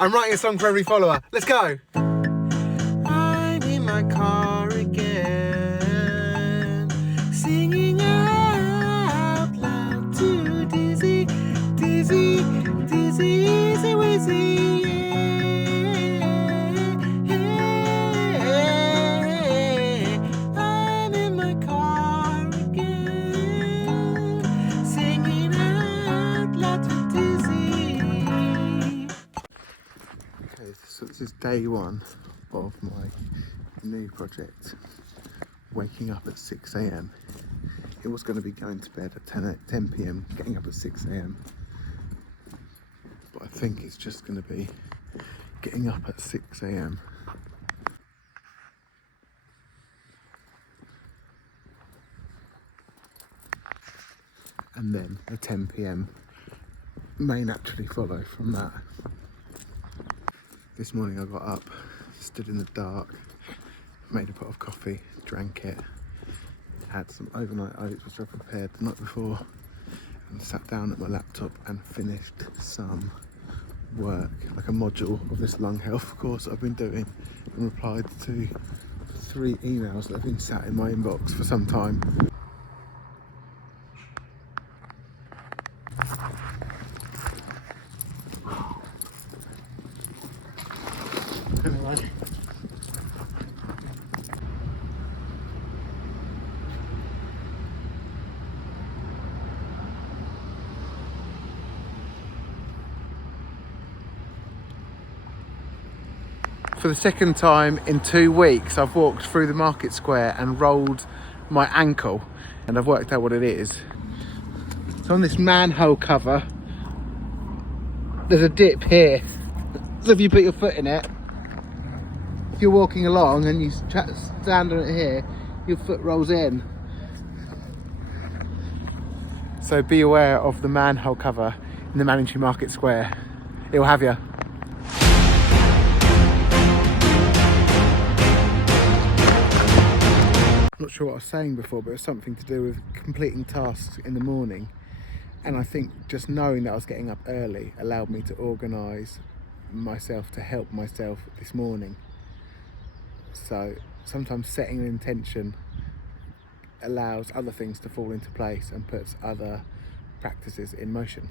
I'm writing a song for every follower. Let's go. I'm in my car again, singing out loud to Dizzy, Dizzy, Dizzy, Easy Wizzy. Yeah. I'm in my car again, singing out loud to Dizzy. Okay, so this is day one of my new project, waking up at 6 a.m. It was going to be going to bed at 10 p.m, getting up at 6 a.m. But I think it's just going to be getting up at 6 a.m. and then the 10 p.m. may naturally follow from that. This morning I got up, stood in the dark, made a pot of coffee, drank it, had some overnight oats which I prepared the night before, and sat down at my laptop and finished some work, like a module of this lung health course I've been doing, and replied to 3 emails that have been sat in my inbox for some time. Anyway. For the second time in 2 weeks, I've walked through the market square and rolled my ankle, and I've worked out what it is. So on this manhole cover, there's a dip here. So if you put your foot in it, if you're walking along and you stand on it here, your foot rolls in. So be aware of the manhole cover in the Manningtree Market Square. It'll have you. I'm not sure what I was saying before, but it was something to do with completing tasks in the morning. And I think just knowing that I was getting up early allowed me to organise myself to help myself this morning. So sometimes setting an intention allows other things to fall into place and puts other practices in motion.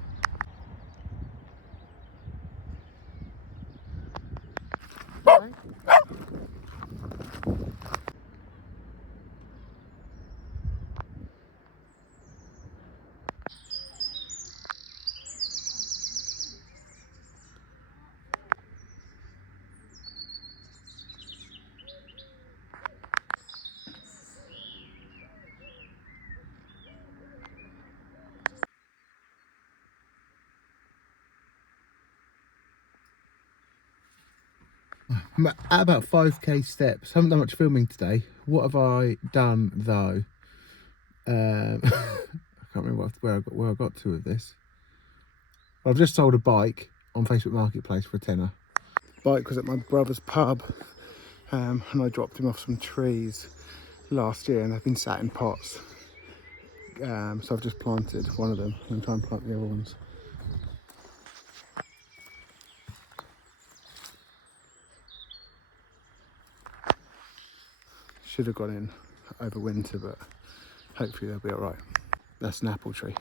I'm at about 5k steps. Haven't done much filming today. What have I done though? I can't remember where I got to with this. I've just sold a bike on Facebook Marketplace for a tenner. Bike was at my brother's pub, and I dropped him off some trees last year, and they've been sat in pots. So I've just planted one of them and try and plant the other ones. Should have gone in over winter, but hopefully they'll be all right. That's an apple tree.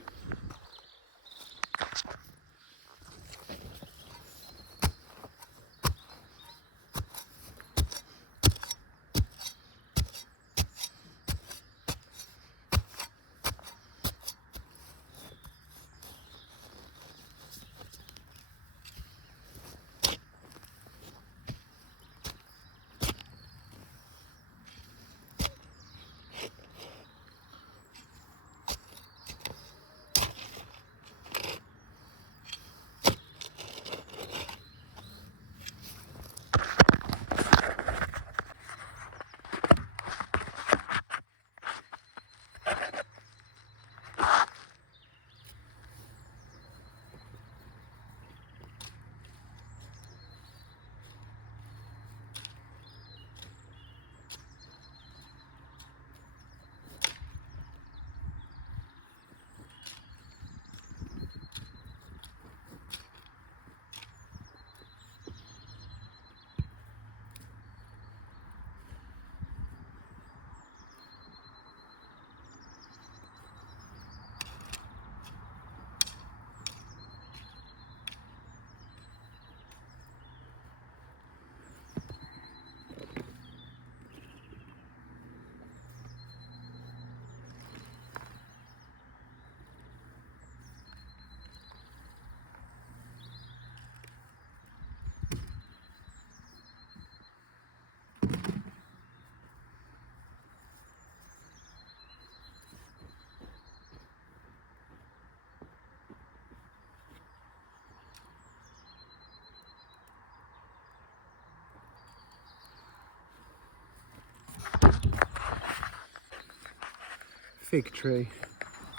fig tree,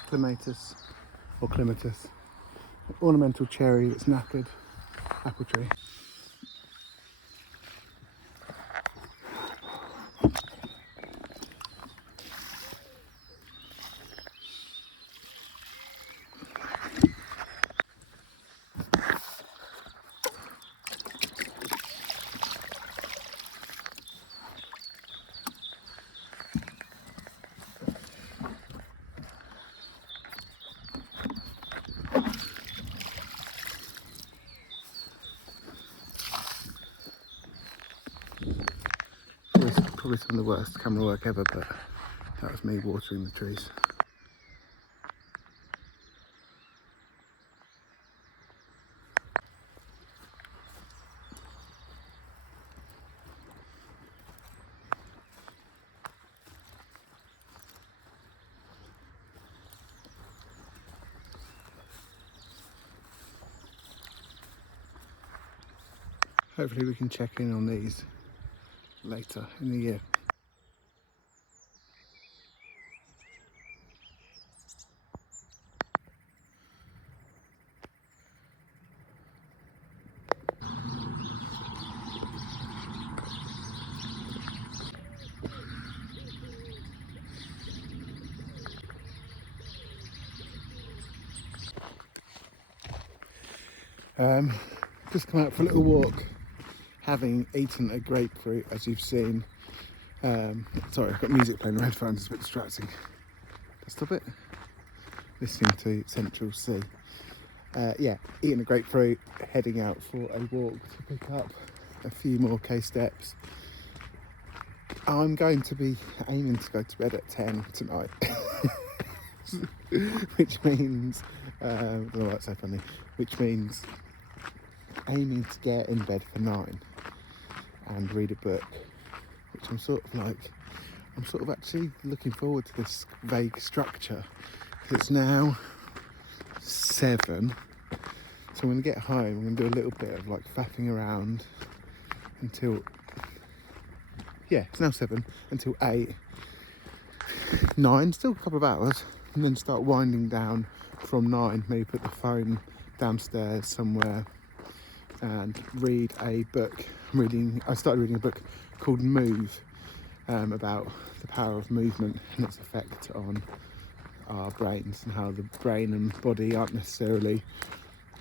clematis or clematis, ornamental cherry that's knackered, apple tree. Probably some of the worst camera work ever, but that was me watering the trees. Hopefully we can check in on these later in the year. Just come out for a little walk, having eaten a grapefruit, as you've seen. Sorry, I've got music playing on my headphones, it's a bit distracting. Stop it. Listening to Central C. Yeah, eating a grapefruit, heading out for a walk to pick up a few more K steps. I'm going to be aiming to go to bed at 10 tonight. Which means, I don't know why that's so funny, which means aiming to get in bed for 9 and read a book, which I'm sort of actually looking forward to this vague structure. It's now 7, so when I get home I'm going to do a little bit of like faffing around until, yeah, it's now 7, until 8, 9, still a couple of hours, and then start winding down from 9, maybe put the phone downstairs somewhere and read a book. I started reading a book called Move, about the power of movement and its effect on our brains, and how the brain and body aren't necessarily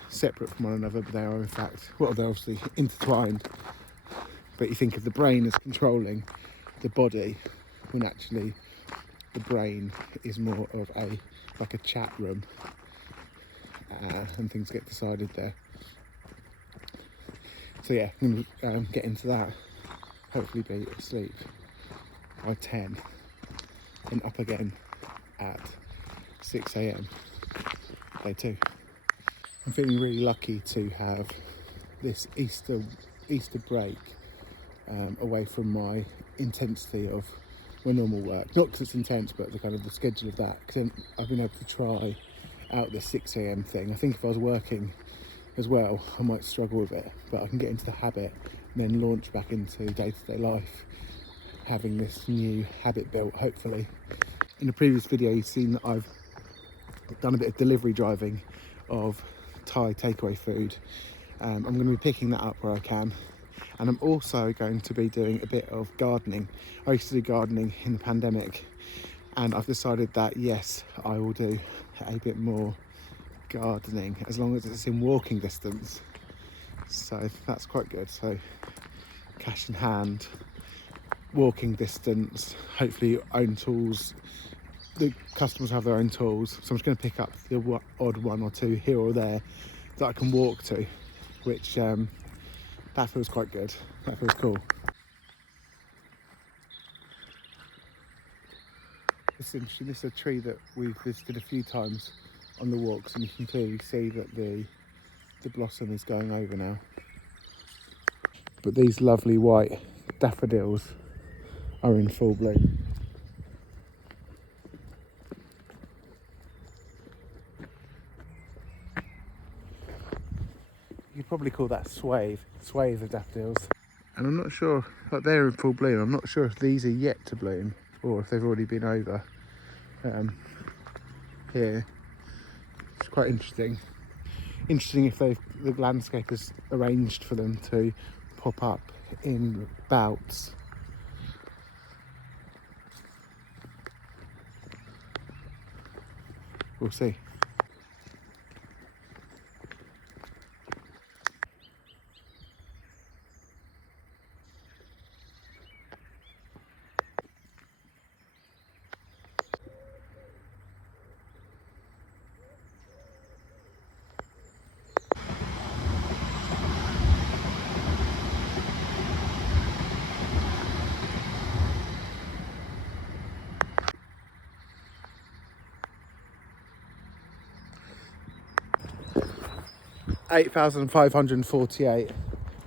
separate from one another, but they are in fact, well, they're obviously intertwined, but you think of the brain as controlling the body, when actually the brain is more of a chat room, and things get decided there. So yeah, I'm going to get into that, hopefully be asleep by 10 and up again at 6 AM day 2. I'm feeling really lucky to have this Easter break away from my intensity of my normal work. Not because it's intense, but the schedule of that. Because I've been able to try out the 6 AM thing. I think if I was working as well, I might struggle with it, but I can get into the habit and then launch back into day-to-day life, having this new habit built, hopefully. In a previous video, you've seen that I've done a bit of delivery driving of Thai takeaway food. I'm going to be picking that up where I can, and I'm also going to be doing a bit of gardening. I used to do gardening in the pandemic, and I've decided that yes, I will do a bit more gardening as long as it's in walking distance, so that's quite good. So cash in hand, walking distance, hopefully own tools. The customers have their own tools, so I'm just going to pick up the odd 1 or 2 here or there that I can walk to, which that feels quite good. That feels cool. It's interesting, this is a tree that we've visited a few times on the walks, and you can clearly see that the blossom is going over now. But these lovely white daffodils are in full bloom. You'd probably call that swathe of daffodils. And I'm not sure, like they're in full bloom, I'm not sure if these are yet to bloom or if they've already been over. here. It's quite interesting. Interesting if the landscape is arranged for them to pop up in bouts. We'll see. $8,548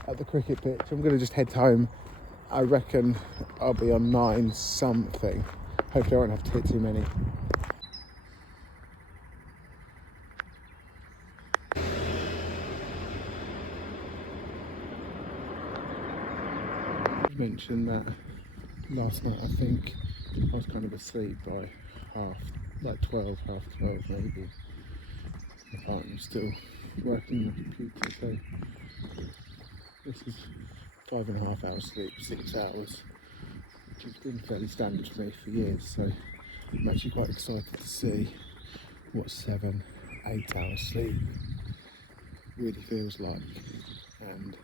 at the cricket pitch. I'm going to just head home. I reckon I'll be on 9 something. Hopefully I won't have to hit too many. I mentioned that last night I think I was kind of asleep by like 12, half 12 maybe. My partner's still working on the computer, so this is 5.5 hours sleep, 6 hours, which has been fairly standard for me for years, so I'm actually quite excited to see what 7, 8 hours sleep really feels like. And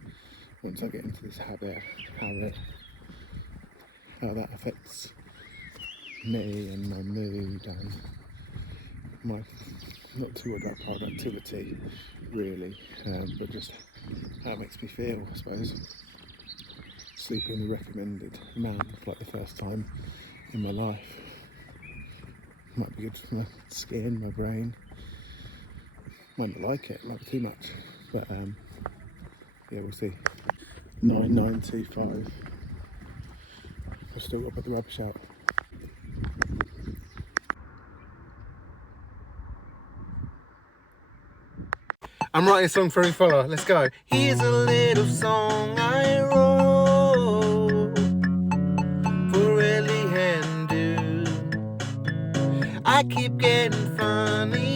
once I get into this habit, how that affects me and my mood and my, not too much about productivity really, but just how it makes me feel, I suppose. Sleeping the recommended amount for like the first time in my life might be good for my skin, my brain. Might not like it too much, but yeah, we'll see. 9925. I've still got to put the rubbish out. I'm writing a song for his follower. Let's go. Here's a little song I wrote for Ellie Hendu. I keep getting funny